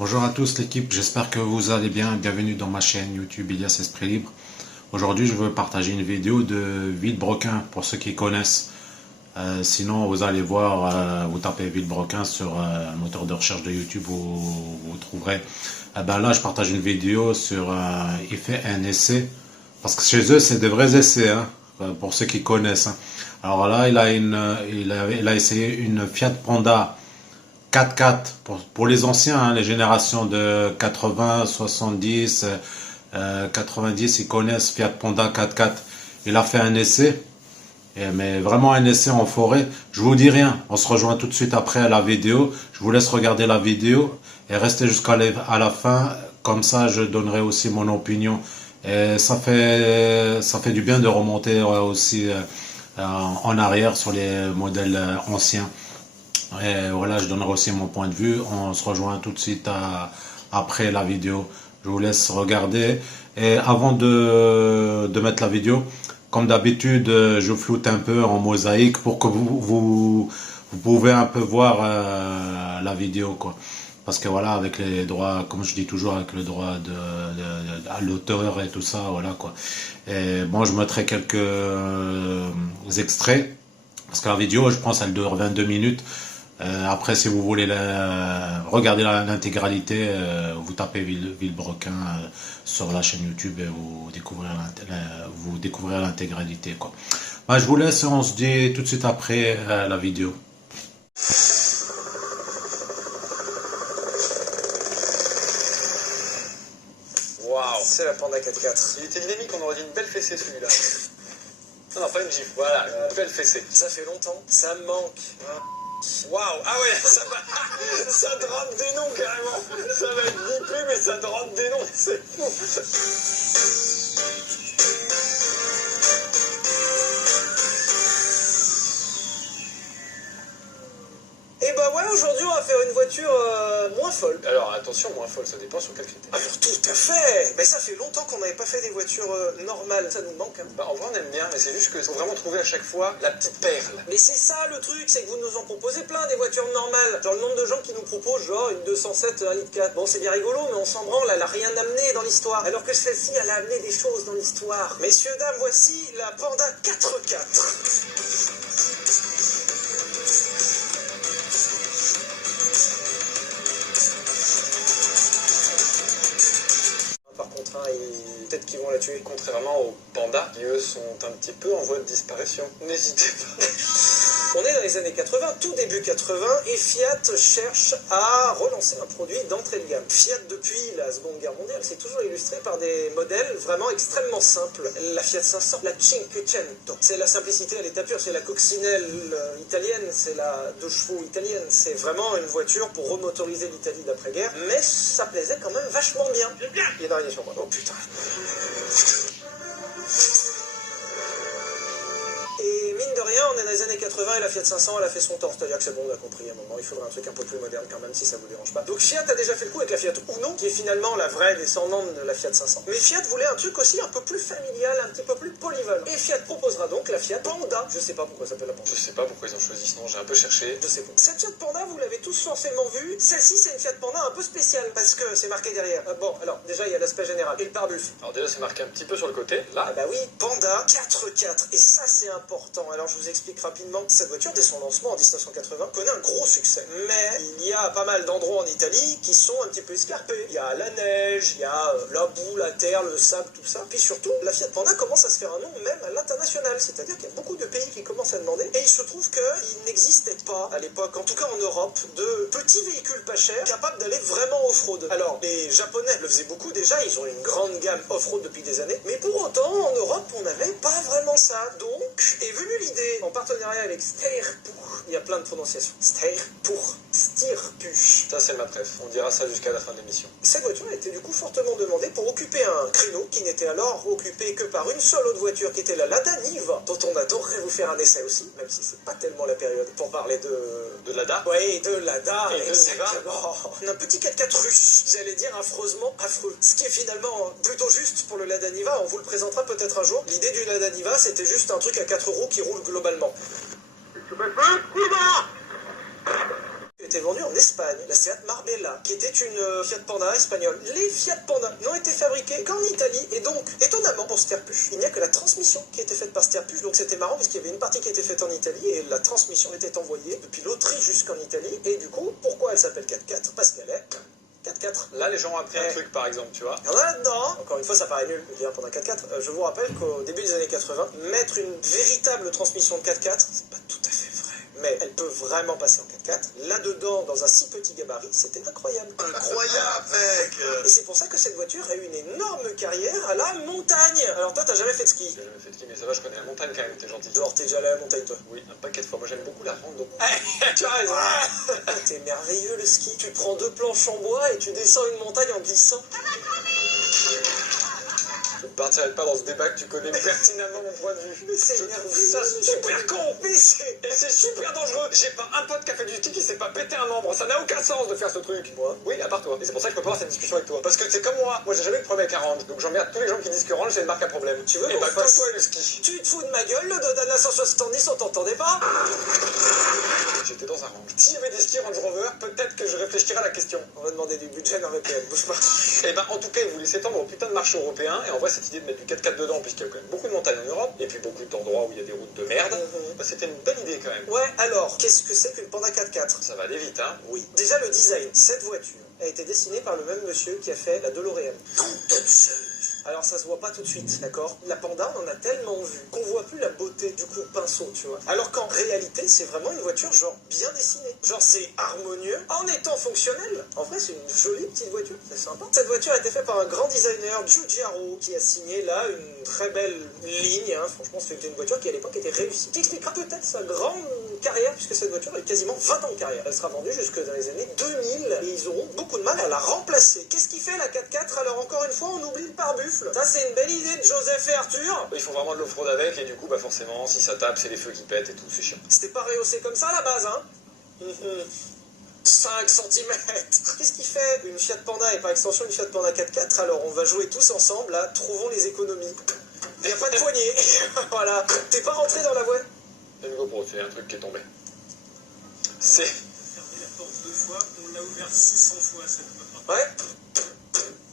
Bonjour à tous l'équipe, j'espère que vous allez bien. Bienvenue dans ma chaîne YouTube Ilias Esprit Libre. Aujourd'hui je veux partager une vidéo de Villebrequin pour ceux qui connaissent. Sinon vous allez voir, vous tapez Villebrequin sur un moteur de recherche de YouTube, vous trouverez. Là je partage une vidéo sur, il fait un essai, parce que chez eux c'est des vrais essais, hein, pour ceux qui connaissent. Hein. Alors là il a essayé une Fiat Panda 4x4 pour les anciens, hein, les générations de 80, 70, 90, ils connaissent Fiat Panda 4x4. Il a fait un essai, mais vraiment un essai en forêt. Je vous dis rien, on se rejoint tout de suite après la vidéo. Je vous laisse regarder la vidéo et rester jusqu'à la fin. Comme ça, je donnerai aussi mon opinion. Et ça fait du bien de remonter aussi en arrière sur les modèles anciens. Et voilà, je donnerai aussi mon point de vue. On se rejoint tout de suite après la vidéo. Je vous laisse regarder. Et avant de mettre la vidéo, comme d'habitude, je floute un peu en mosaïque pour que vous pouvez un peu voir la vidéo, quoi. Parce que voilà, avec les droits, comme je dis toujours, avec le droit à l'auteur et tout ça, voilà, quoi. Et bon, je mettrai quelques extraits. Parce que la vidéo, je pense, elle dure 22 minutes. Après, si vous voulez regarder l'intégralité, vous tapez Villebrequin sur la chaîne YouTube et vous découvrirez l'intégralité, quoi. Je vous laisse, on se dit tout de suite après la vidéo. Waouh, c'est la Panda 4x4. Il était dynamique, on aurait dit une belle fessée celui-là. Non, pas une gifle, voilà, une belle fessée. Ça fait longtemps, ça me manque. Waouh, ah ouais, ça droppe des noms carrément. Ça va être bipé, mais ça droppe des noms, c'est fou. Et bah ouais, aujourd'hui on va faire une voiture moins folle. Alors attention, moins folle, ça dépend sur quel critère. Alors tout à fait. Mais ça fait longtemps qu'on n'avait pas fait des voitures normales, ça nous manque. Hein. Bah en vrai on aime bien, mais c'est juste qu'il faut vraiment trouver à chaque fois la petite perle. Mais c'est ça le truc, c'est que vous nous en proposez plein des voitures normales. Genre le nombre de gens qui nous proposent genre une 207 1,4 litre. Bon c'est bien rigolo, mais on s'en branle, elle a rien amené dans l'histoire. Alors que celle-ci, elle a amené des choses dans l'histoire. Messieurs, dames, voici la Panda 4x4. Peut-être qu'ils vont la tuer, contrairement aux pandas, qui eux sont un petit peu en voie de disparition. N'hésitez pas. On est dans les années 80, tout début 80, et Fiat cherche à relancer un produit d'entrée de gamme. Fiat, depuis la Seconde Guerre mondiale, c'est toujours illustré par des modèles vraiment extrêmement simples. La Fiat 500, la Cinquecento, c'est la simplicité à l'état pur, c'est la coccinelle italienne, c'est la 2 chevaux italienne, c'est vraiment une voiture pour remotoriser l'Italie d'après-guerre, mais ça plaisait quand même vachement bien. J'aime bien. Il y a une araignée sur moi. Oh putain. Et mine de rien, on est dans les années 80 et la Fiat 500, elle a fait son temps. C'est-à-dire que c'est bon, on a compris à un moment, il faudrait un truc un peu plus moderne quand même, si ça vous dérange pas. Donc Fiat a déjà fait le coup avec la Fiat Uno, qui est finalement la vraie descendante de la Fiat 500. Mais Fiat voulait un truc aussi un peu plus familial, un petit peu plus polyvalent. Et Fiat proposera donc la Fiat Panda. Je sais pas pourquoi ça s'appelle la Panda. Je sais pas pourquoi ils ont choisi ce nom, j'ai un peu cherché. Je sais pas. Cette Fiat Panda, vous l'avez tous forcément vue. Celle-ci, c'est une Fiat Panda un peu spéciale, parce que c'est marqué derrière. Bon, alors, déjà, il y a l'aspect général. Et le pare-buff. Alors déjà, c'est marqué un petit peu sur le côté, là. Ah bah oui, Panda 4x4. Et ça, c'est important. Alors, je vous explique rapidement. Cette voiture, dès son lancement en 1980, connaît un gros succès. Mais il y a pas mal d'endroits en Italie qui sont un petit peu escarpés. Il y a la neige, il y a la boue, la terre, le sable, tout ça. Puis surtout, la Fiat Panda commence à se faire un nom même à l'international. C'est-à-dire qu'il y a beaucoup de pays qui commencent à demander. Et il se trouve qu'il n'existait pas, à l'époque, en tout cas en Europe, de petits véhicules pas chers capables d'aller vraiment off-road. Alors, les Japonais le faisaient beaucoup déjà. Ils ont une grande gamme off-road depuis des années. Mais pour autant, en Europe, on n'avait pas vraiment ça. Donc, est venue l'idée, en partenariat avec Steyr-Puch, il y a plein de prononciations. Steyr-Puch, Stirpuch. Ça, c'est ma préf. On dira ça jusqu'à la fin de l'émission. Cette voiture a été du coup fortement demandée pour occuper un créneau qui n'était alors occupé que par une seule autre voiture qui était la Lada Niva, dont on adorerait vous faire un essai aussi, même si c'est pas tellement la période pour parler de Lada. Oui, de Lada, et exactement. Un petit 4x4 russe, j'allais dire affreusement affreux. Ce qui est finalement plutôt juste pour le Lada Niva, on vous le présentera peut-être un jour. L'idée du Lada Niva, c'était juste un truc à 4 roues qui roule globalement. était vendue en Espagne, la Seat Marbella, qui était une Fiat Panda espagnole. Les Fiat Panda n'ont été fabriqués qu'en Italie, et donc, étonnamment pour Sterpuch, il n'y a que la transmission qui était faite par Sterpuch, donc c'était marrant, parce qu'il y avait une partie qui était faite en Italie, et la transmission était envoyée depuis l'Autriche jusqu'en Italie, et du coup, pourquoi elle s'appelle 4x4? Parce qu'elle est 4x4. Là, les gens ont appris un truc, par exemple, tu vois. Il y en a là-dedans. Encore une fois, ça paraît nul de dire pendant 4x4. Je vous rappelle qu'au début des années 80, mettre une véritable transmission de 4x4, c'est pas tout à fait vrai. Mais elle peut vraiment passer en 4x4. Là-dedans, dans un si petit gabarit, c'était incroyable. Incroyable, mec. Et c'est pour ça que cette voiture a eu une énorme carrière à la montagne. Alors toi, t'as jamais fait de ski? J'ai jamais fait de ski, mais ça va, je connais la montagne quand même, t'es gentil. Genre, t'es déjà allé à la montagne, toi? Oui, un paquet de fois. Moi, j'aime beaucoup la rando. Tu as raison. C'est merveilleux le ski. Tu prends 2 planches en bois et tu descends une montagne en glissant. Je ne partirai pas dans ce débat que tu connais pertinemment mon point de vue. Mais c'est Je trouve merveilleux. ça super con. Mais c'est... Et c'est super dangereux. J'ai pas un pote qui a fait du ski qui s'est pas pété un membre. Ça n'a aucun sens de faire ce truc. Moi? Oui, à part toi. Et c'est pour ça que je peux pas avoir cette discussion avec toi. Parce que c'est comme moi. Moi, j'ai jamais eu de problème avec un rand. Donc j'emmerde tous les gens qui disent que rand, c'est une marque à problème. Tu veux et qu'on bah, comme fasse- toi et le ski. Tu te fous de ma gueule, le Dodana 170, on t'entendait pas? J'étais dans un range. S'il y avait des skis Range Rover, peut-être que je réfléchirais à la question. On va demander du budget dans VPN, bouge pas. Et ben en tout cas, ils voulaient s'étendre au putain de marché européen. Et en vrai, cette idée de mettre du 4x4 dedans, puisqu'il y a quand même beaucoup de montagnes en Europe, et puis beaucoup d'endroits où il y a des routes de merde, bah, c'était une bonne idée quand même. Ouais, alors, qu'est-ce que c'est qu'une Panda 4x4? Ça va aller vite, hein. Oui. Déjà, le design. Cette voiture a été dessinée par le même monsieur qui a fait la DeLorean. Alors ça se voit pas tout de suite, d'accord? La Panda, on en a tellement vu qu'on voit plus la beauté du coup de pinceau, tu vois. Alors qu'en réalité, c'est vraiment une voiture genre bien dessinée. Genre c'est harmonieux en étant fonctionnel. En vrai, c'est une jolie petite voiture, c'est sympa. Cette voiture a été faite par un grand designer, Giugiaro, qui a signé là une très belle ligne. Hein. Franchement, c'était une voiture qui à l'époque était réussie. Qui expliquera peut-être sa grande carrière, puisque cette voiture a eu quasiment 20 ans de carrière. Elle sera vendue jusque dans les années 2000 et ils auront beaucoup de mal à la remplacer. Qu'est-ce qui fait la 4x4? Alors encore une fois, on oublie le pare-buffle. Ça, c'est une belle idée de Joseph et Arthur. Ils font vraiment de l'off-road avec, et du coup, bah forcément, si ça tape, c'est les feux qui pètent et tout, c'est chiant. C'était pas rehaussé comme ça à la base, hein. 5 cm. Qu'est-ce qui fait une Fiat Panda et par extension une Fiat Panda 4x4? Alors on va jouer tous ensemble là, trouvons les économies. Il n'y a pas de poignée. Voilà. T'es pas rentré dans la voie? C'est une GoPro, c'est un truc qui est tombé. C'est... fermé la porte 2 fois, on l'a ouvert 600 fois cette fois. Ouais.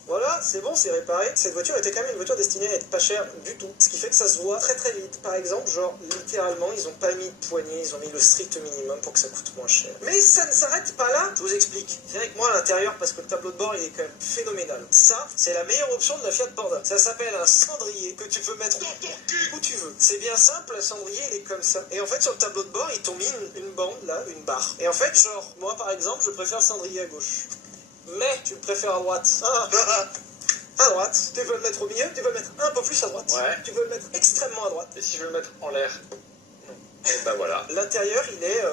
Voilà, c'est bon, c'est réparé. Cette voiture était quand même une voiture destinée à être pas chère du tout. Ce qui fait que ça se voit très très vite. Par exemple, genre, littéralement, ils ont pas mis de poignée, ils ont mis le strict minimum pour que ça coûte moins cher. Mais ça ne s'arrête pas là. Je vous explique. C'est vrai que moi, à l'intérieur, parce que le tableau de bord, il est quand même phénoménal. Ça, c'est la meilleure option de la Fiat Panda. Ça s'appelle un cendrier que tu peux mettre dans ton cul où tu veux. C'est bien simple, le cendrier, il est comme ça. Et en fait, sur le tableau de bord, ils t'ont mis une bande, là, une barre. Et en fait, genre, moi, par exemple, je préfère le cendrier à gauche. Mais tu le préfères à droite. À droite. Tu veux le mettre au milieu, tu veux le mettre un peu plus à droite. Ouais. Tu veux le mettre extrêmement à droite. Et si je veux le mettre en l'air? Et bah voilà. L'intérieur, il est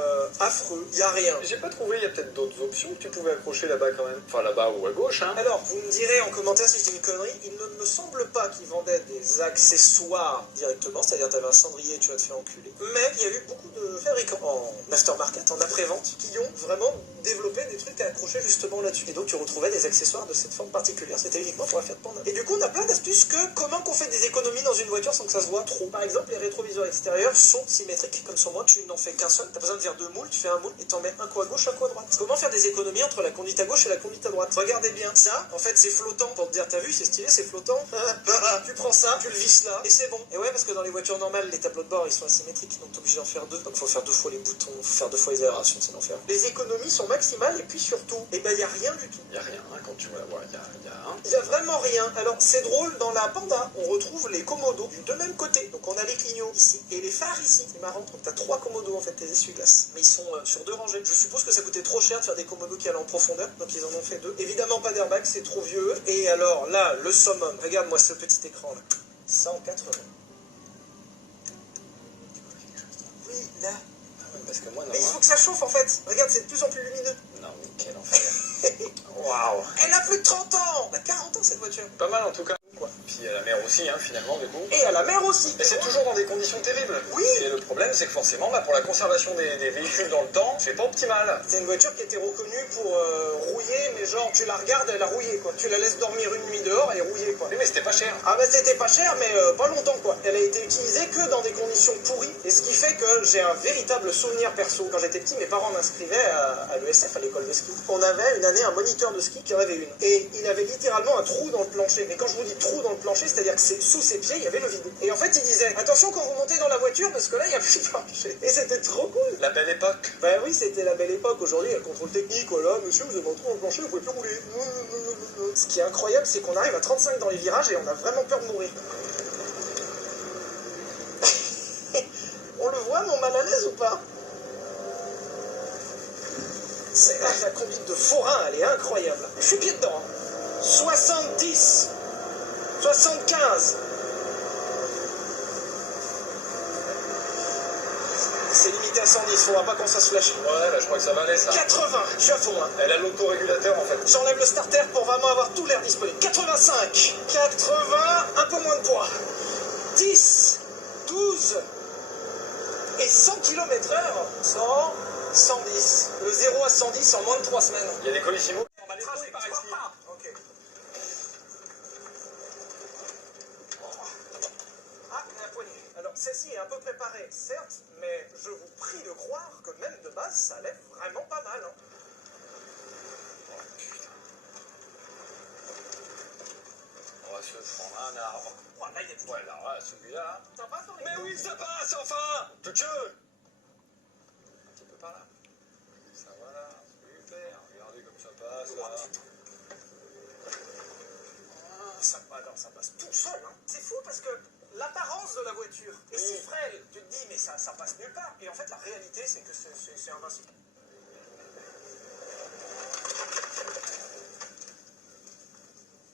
affreux. Il n'y a rien. J'ai pas trouvé, il y a peut-être d'autres options que tu pouvais accrocher là-bas quand même. Enfin là-bas ou à gauche, hein. Alors, vous me direz en commentaire si je dis une connerie, il ne me semble pas qu'ils vendaient des accessoires directement, c'est-à-dire tu avais un cendrier et tu vas te faire enculer. Mais il y a eu beaucoup de fabricants en aftermarket, en après-vente, qui ont vraiment développé des trucs à accrocher justement là-dessus. Et donc tu retrouvais des accessoires de cette forme particulière, c'était uniquement pour la Fiat Panda. Et du coup, on a plein d'astuces que comment qu'on fait des économies dans une voiture sans que ça se voit trop. Par exemple, les rétroviseurs extérieurs sont symétriques, comme sur moi, tu n'en fais qu'un seul, t'as besoin de faire 2 moules, tu fais un moule et t'en mets un coup à gauche, un coup à droite. Comment faire des économies entre la conduite à gauche et la conduite à droite? Regardez bien, ça, en fait, c'est flottant. Pour te dire, t'as vu, c'est stylé, c'est flottant. Tu prends ça, tu le visses là, et c'est bon. Et ouais, parce que dans les voitures normales, les tableaux de bord, ils sont asymétriques, donc t'es obligé d'en faire 2. Donc faut faire 2 fois les boutons, faut faire 2 fois les aérations, c'est l'enfer. Les économies sont maximales, et puis surtout, eh ben, y a rien du tout. Il y a rien, hein, quand tu vas la voir, il y a un. Il y a vraiment rien. Alors, c'est drôle, dans la Panda, on retrouve les commodos du deux mêmes côtés. Donc on a les clignots ici, et les phares ici. C'est marrant, donc t'as 3 commodos en fait, tes essuie-glaces. Mais ils sont sur 2 rangées. Je suppose que ça coûtait trop cher de faire des commodos qui allaient en profondeur, donc ils en ont fait 2. Évidemment pas d'airbag, c'est trop vieux. Et alors là, le summum, regarde-moi ce petit écran là. 180. Oui, là. Parce que moi, non. Mais il faut que ça chauffe en fait. Regarde, c'est de plus en plus lumineux. Non, mais quel enfer. Waouh. Elle a plus de 30 ans. Elle a 40 ans cette voiture. Pas mal en tout cas. Quoi? puis à la mer aussi, hein, finalement, du coup. Et à la mer aussi. Et c'est toujours dans des conditions terribles. Oui. Et le problème, c'est que forcément, bah, pour la conservation des véhicules dans le temps, c'est pas optimal. C'est une voiture qui était reconnue pour rouiller, mais genre tu la regardes, elle a rouillé quoi. Tu la laisses dormir une nuit dehors et rouiller quoi. Oui, mais c'était pas cher. Ah bah c'était pas cher, mais pas longtemps quoi. Elle a été utilisée que dans des conditions pourries. Et ce qui fait que j'ai un véritable souvenir perso. Quand j'étais petit, mes parents m'inscrivaient à l'ESF, à l'école de ski. On avait une année un moniteur de ski qui en avait une. Et il avait littéralement un trou dans le plancher. Mais quand je vous dis trou dans le plancher, c'est-à-dire que sous ses pieds, il y avait le vide. Et en fait, il disait, attention quand vous montez dans la voiture, parce que là, il n'y a plus de plancher. Et c'était trop cool. La belle époque. Bah oui, c'était la belle époque. Aujourd'hui, il y a le contrôle technique. Voilà, monsieur, vous avez un trou dans le plancher, vous pouvez plus rouler. Ce qui est incroyable, c'est qu'on arrive à 35 dans les virages et on a vraiment peur de mourir. On le voit, mon mal à l'aise ou pas? C'est là la conduite de forain, elle est incroyable. Je suis pied dedans. 70, 75. C'est limité à 110, faudra pas qu'on se fasse flasher. Ouais, bah, je crois que ça va aller, ça. 80, je suis à fond. Hein. Elle a l'autorégulateur, en fait. J'enlève le starter pour vraiment avoir tout l'air disponible. 85, 80, un peu moins de poids. 10, 12 et 100 km/h. 100, 110. Le 0 à 110 en moins de 3 semaines. Il y a des colissimo. On va les Tracé, trouver par ici. Ok. Ah, la poignée. Alors, celle-ci est un peu préparée, certes, mais je vous prie de croire que même de base, ça lève vraiment pas mal. Hein. On va se prendre un arbre. Oh, là, il est Ouais, là, celui-là. Ça passe dans les Mais oui, ça passe, enfin. Tout jeu. Un petit peu par là. Ça va là. Super. Regardez comme ça passe. Oh, Là. putain. Non, ça passe tout seul. Hein. C'est fou parce que l'apparence de la voiture est si frêle. Tu te dis, mais ça passe nulle part. Et en fait, la réalité, c'est que c'est invincible.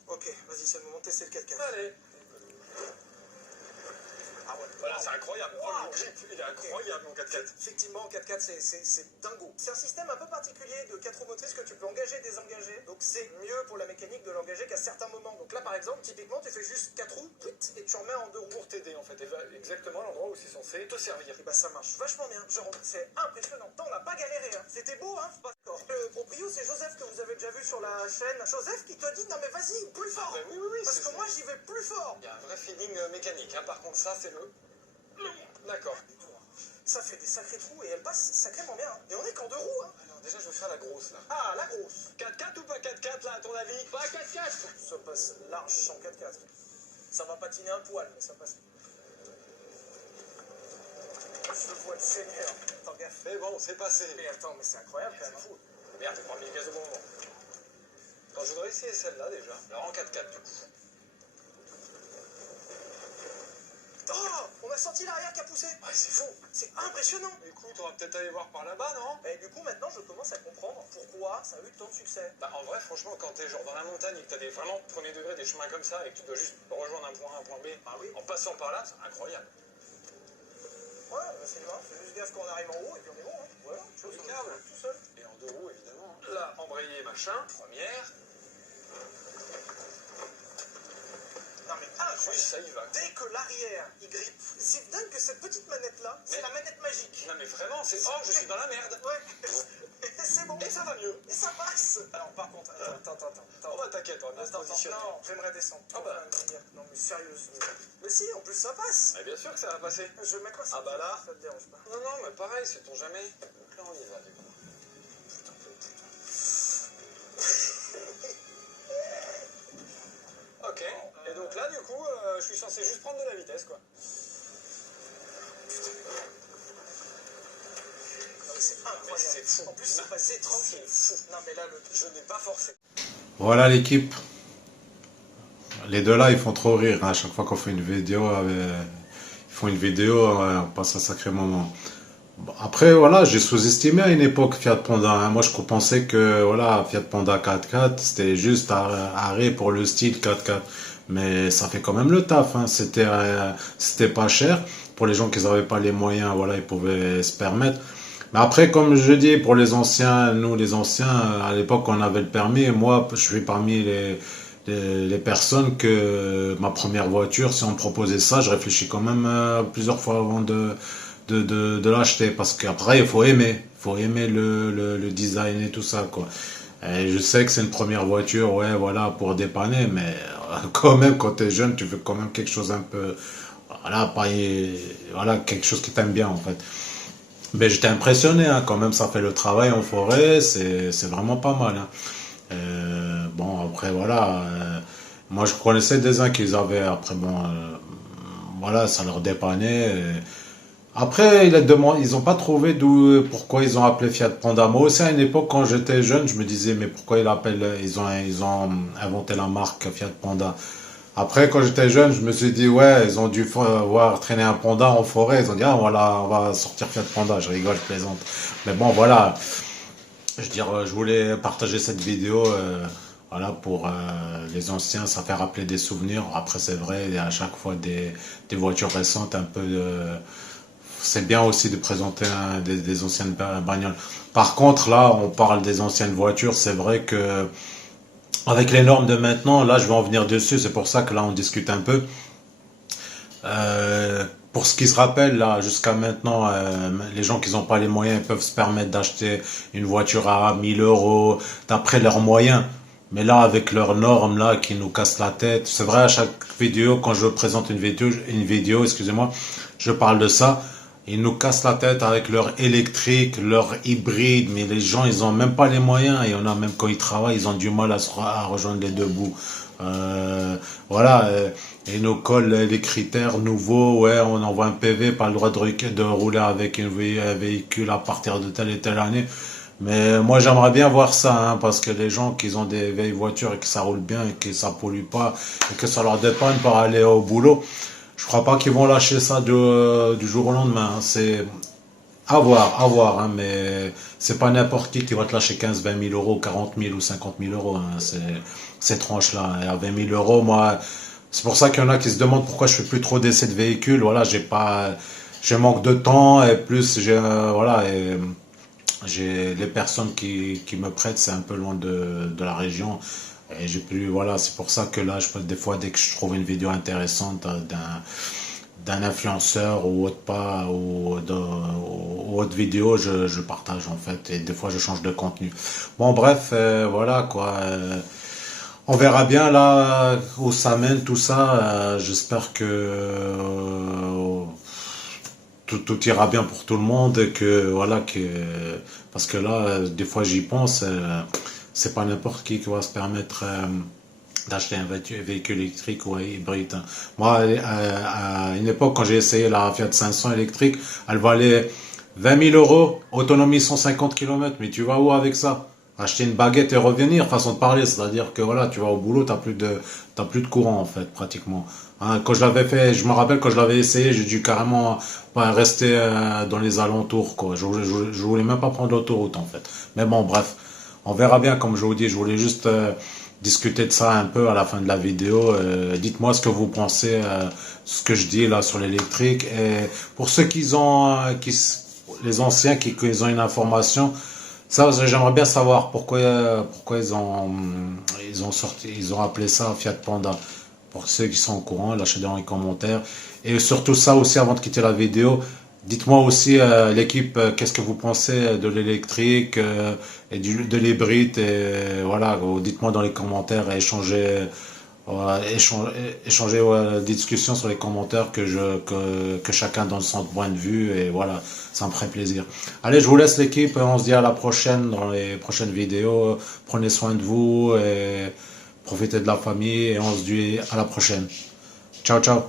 Ok, vas-y, c'est le moment de tester le 4x4. Allez. Ah ouais, Voilà, wow. c'est incroyable. Wow. Oh, le grip, il est incroyable, mon 4x4. Effectivement, 4x4, c'est dingo. C'est un système un peu particulier de 4 roues motrices que tu peux engager et désengager. Donc c'est mieux pour la mécanique de l'engager qu'à certains moments. Donc là, par exemple, typiquement, tu fais juste 4 roues, et tu remets en 2 roues. Pour t'aider, en fait. Et exactement l'endroit où c'est censé te servir. Et bah ça marche vachement bien. Genre, c'est impressionnant. On n'a pas galéré. Hein. C'était beau, hein. Le proprio, c'est Joseph que vous avez déjà vu sur la chaîne. Joseph qui te dit, non mais vas-y, plus fort. Ah, bah oui, Parce que moi, j'y vais plus fort. Il y a un vrai feeling mécanique. Hein. Par contre, ça, c'est le... D'accord. Ça fait des sacrés trous et elle passe sacrément bien. Hein. Et on est qu'en 2 roues. Hein. Alors, déjà, je veux faire la grosse, là. Ah, la grosse. 4x4 ou pas 4x4, là, à ton avis? Pas 4x4. Ça passe large sans 4x4. Ça va patiner un poil, mais ça passe. Je vois le Seigneur. Attends, gaffe. Mais bon, c'est passé. Mais attends, mais c'est incroyable quand même. C'est fou. Merde, t'as pas mis le gaz au bon moment. Quand je voudrais essayer celle-là, déjà. Alors, en 4x4, du coup. Oh, on a senti l'arrière qui a poussé. Ouais, c'est fou. C'est impressionnant. Écoute, on va peut-être aller voir par là-bas, non? Et du coup, maintenant, je commence à comprendre pourquoi ça a eu tant de succès. Bah, en vrai, franchement, quand t'es genre dans la montagne et que t'as des vraiment premier degré, des chemins comme ça, et que tu dois juste rejoindre un point A, un point B, Ah oui. en passant par là, c'est incroyable. Ouais, bah c'est grave. Fais juste gaffe quand on arrive en haut et puis on est bon. Hein. Voilà, chose Impeccable. tout seul. Et en 2 roues, évidemment. Là, embrayé, machin. Première. Non mais Juste, incroyable. ça y va. Dès que l'arrière, il grippe, c'est dingue que cette petite manette-là, c'est Mais- la manette magique. Non, mais vraiment, c'est... Oh, je suis dans la merde. Ouais, c'est bon. Et ça va mieux. Et ça passe. Alors par contre, attends. Oh, bah, t'inquiète, on va bien se positionner. Non, j'aimerais descendre. Ah bah. Non mais sérieusement. Mais si, en plus ça passe. Mais bien sûr que ça va passer. Je vais mettre quoi ça? Ah bah là. Ça te dérange pas. Non, non, mais pareil, sait-on jamais. Donc là, on y va, du coup. Ok. Et donc là, du coup, je suis censé juste prendre de la vitesse, quoi. Non mais c'est incroyable. Mais c'est fou. En plus c'est passé tranquille. Non mais là, Je n'ai pas forcé. Voilà l'équipe. Les deux là, ils font trop rire. Hein. À chaque fois qu'on fait une vidéo, ils font une vidéo, on passe un sacré moment. Bon, après, voilà, j'ai sous-estimé à une époque Fiat Panda. Hein. Moi, je pensais que voilà, Fiat Panda 4x4, c'était juste arrêt pour le style 4x4. Mais ça fait quand même le taf. Hein. C'était pas cher. Pour les gens qui n'avaient pas les moyens, voilà, ils pouvaient se permettre. Mais après, comme je dis, pour les anciens, nous les anciens, à l'époque, on avait le permis. Et moi, je suis parmi les les personnes que ma première voiture, si on me proposait ça, je réfléchis quand même plusieurs fois avant de l'acheter, parce qu'après il faut aimer le design et tout ça, quoi. Et je sais que c'est une première voiture, ouais, voilà, pour dépanner, mais quand même, quand t'es jeune, tu veux quand même quelque chose un peu, voilà, pas, voilà, quelque chose qui t'aime bien, en fait. Mais j'étais impressionné, hein, quand même, ça fait le travail en forêt, c'est vraiment pas mal, hein. Bon, après, voilà, moi je connaissais des uns qu'ils avaient, après, bon, voilà, ça leur dépannait. Après, ils ont pas trouvé pourquoi ils ont appelé Fiat Panda. Moi aussi, à une époque, quand j'étais jeune, je me disais, mais pourquoi ils ont inventé la marque Fiat Panda. Après, quand j'étais jeune, je me suis dit, ouais, ils ont dû voir traîner un panda en forêt. Ils ont dit, ah, voilà, on va sortir Fiat Panda. Je rigole, je plaisante. Mais bon, voilà. Je veux dire, je voulais partager cette vidéo, voilà, pour les anciens, ça fait rappeler des souvenirs. Après, c'est vrai, il y a à chaque fois des voitures récentes, un peu c'est bien aussi de présenter des anciennes bagnoles. Par contre, là, on parle des anciennes voitures. C'est vrai que avec les normes de maintenant, là, je vais en venir dessus. C'est pour ça que là, on discute un peu. Pour ce qui se rappelle, là, jusqu'à maintenant, les gens qui n'ont pas les moyens peuvent se permettre d'acheter une voiture à 1000 euros, d'après leurs moyens. Mais là, avec leurs normes, là, qui nous cassent la tête. C'est vrai, à chaque vidéo, quand je présente une vidéo, excusez-moi, je parle de ça. Ils nous cassent la tête avec leur électrique, leur hybride, mais les gens, ils ont même pas les moyens. Il y en a même quand ils travaillent, ils ont du mal à rejoindre les deux bouts. Voilà, et nous collent les critères nouveaux. Ouais, on envoie un PV, pas le droit de rouler avec un véhicule à partir de telle et telle année. Mais moi, j'aimerais bien voir ça, hein, parce que les gens qui ont des vieilles voitures et que ça roule bien et que ça pollue pas et que ça leur dépanne pour aller au boulot, je crois pas qu'ils vont lâcher ça du jour au lendemain, hein. C'est à voir, hein, mais c'est pas n'importe qui va te lâcher 15, 20 000 euros, 40 000 ou 50 000 euros, hein, ces tranches-là. Et à 20 000 euros, moi, c'est pour ça qu'il y en a qui se demandent pourquoi je fais plus trop d'essais de véhicules. Voilà, je manque de temps et plus, voilà, et j'ai les personnes qui me prêtent, c'est un peu loin de la région. Et j'ai plus, voilà, c'est pour ça que là, des fois, dès que je trouve une vidéo intéressante d'un influenceur ou autre pas, ou autre vidéo, je partage en fait. Et des fois, je change de contenu. Bon, bref, voilà quoi. On verra bien là où ça mène tout ça. J'espère que tout ira bien pour tout le monde. Et que, voilà, parce que là, des fois, j'y pense. C'est pas n'importe qui va se permettre d'acheter un véhicule électrique ou hybride, hein. Moi, à une époque, quand j'ai essayé la Fiat 500 électrique, elle valait 20 000 euros, autonomie 150 km. Mais tu vas où avec ça? Acheter une baguette et revenir, façon de parler. C'est-à-dire que voilà, tu vas au boulot, t'as plus de courant en fait, pratiquement. Hein, quand je l'avais fait, je me rappelle quand je l'avais essayé, j'ai dû carrément rester dans les alentours, quoi. Je voulais même pas prendre l'autoroute en fait. Mais bon, bref. On verra bien, comme je vous dis, je voulais juste discuter de ça un peu à la fin de la vidéo. Dites-moi ce que vous pensez, ce que je dis là sur l'électrique. Et pour ceux les anciens qui ont une information, ça j'aimerais bien savoir pourquoi ils ont appelé ça Fiat Panda. Pour ceux qui sont au courant, lâchez dans les commentaires. Et surtout ça aussi, avant de quitter la vidéo, dites-moi aussi, l'équipe, qu'est-ce que vous pensez de l'électrique et de l'hybride. Et voilà, dites-moi dans les commentaires et échanger discussion sur les commentaires que chacun donne son point de vue. Et voilà, ça me ferait plaisir. Allez, je vous laisse l'équipe. On se dit à la prochaine dans les prochaines vidéos. Prenez soin de vous et profitez de la famille. Et on se dit à la prochaine. Ciao, ciao.